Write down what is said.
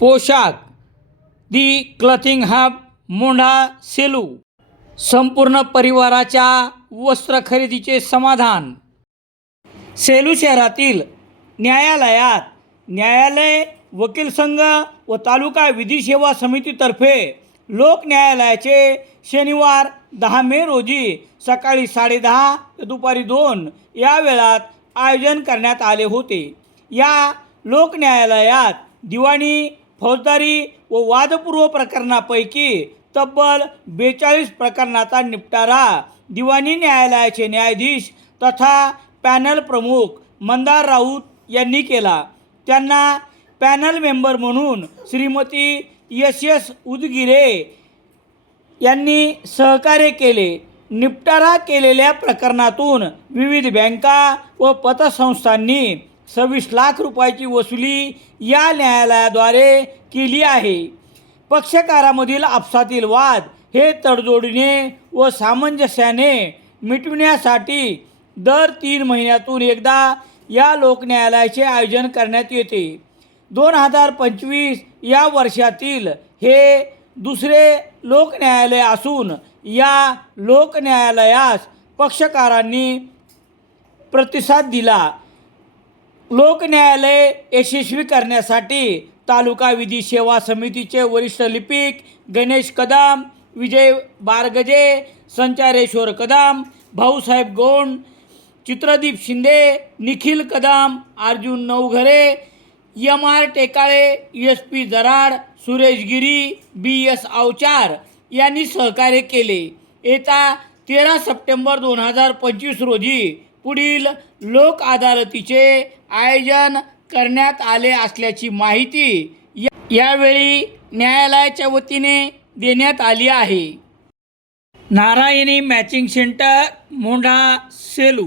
पोशाख. The clothing hub Mondha Selu. संपूर्ण परिवाराच्या वस्त्र खरेदीचे समाधान. सेलू शहरातील न्यायालयात न्यायालय वकील संघ व तालुका विधी सेवा समितीतर्फे लोक न्यायालयाचे शनिवार दहा मे रोजी सकाळी साडेदहा ते दुपारी दोन या वेळात आयोजन करण्यात आले होते. या लोक न्यायालयात दिवाणी फौजदारी व वादपूर्व प्रकरणापैकी तब्बल बेचाळीस प्रकरणाचा निपटारा दिवाणी न्यायालयाचे न्यायाधीश तथा पॅनल प्रमुख मंदार राऊत यांनी केला. त्यांना पॅनल मेंबर म्हणून श्रीमती यश यस उदगिरे यांनी सहकार्य केले. निपटारा केलेल्या प्रकरणातून विविध बँका व पतसंस्थांनी सव्वीस लाख रुपयाची वसुली या न्यायालयाद्वारे केली आहे. पक्षकारामधील आपसातील वाद हे तडजोडीने व सामंजस्याने मिटविण्यासाठी दर तीन महिन्यातून एकदा या लोकन्यायालयाचे आयोजन करण्यात येते. दोन हजार पंचवीस या वर्षातील हे दुसरे लोकन्यायालय असून या लोकन्यायालयास पक्षकारांनी प्रतिसाद दिला. लोकन्यायालय यशस्वी करण्यासाठी तालुका विधी सेवा समितीचे वरिष्ठ लिपिक Ganesh Kadam Vijay Bargaje Sanchareshwar Kadam Bhausaheb Gond Chitradeep Shinde Nikhil Kadam Arjun Navghare M R Tekale S P Jarad Suresh Giri B S Avchar यांनी सहकार्य केले. येत्या तेरा सप्टेंबर दोन हजार पंचवीस रोजी पुढील लोक अदालतीचे आयोजन करण्यात आले असल्याची माहिती यावेळी न्यायालयाच्या वतीने देण्यात आली आहे. Narayani matching centre Mondha Selu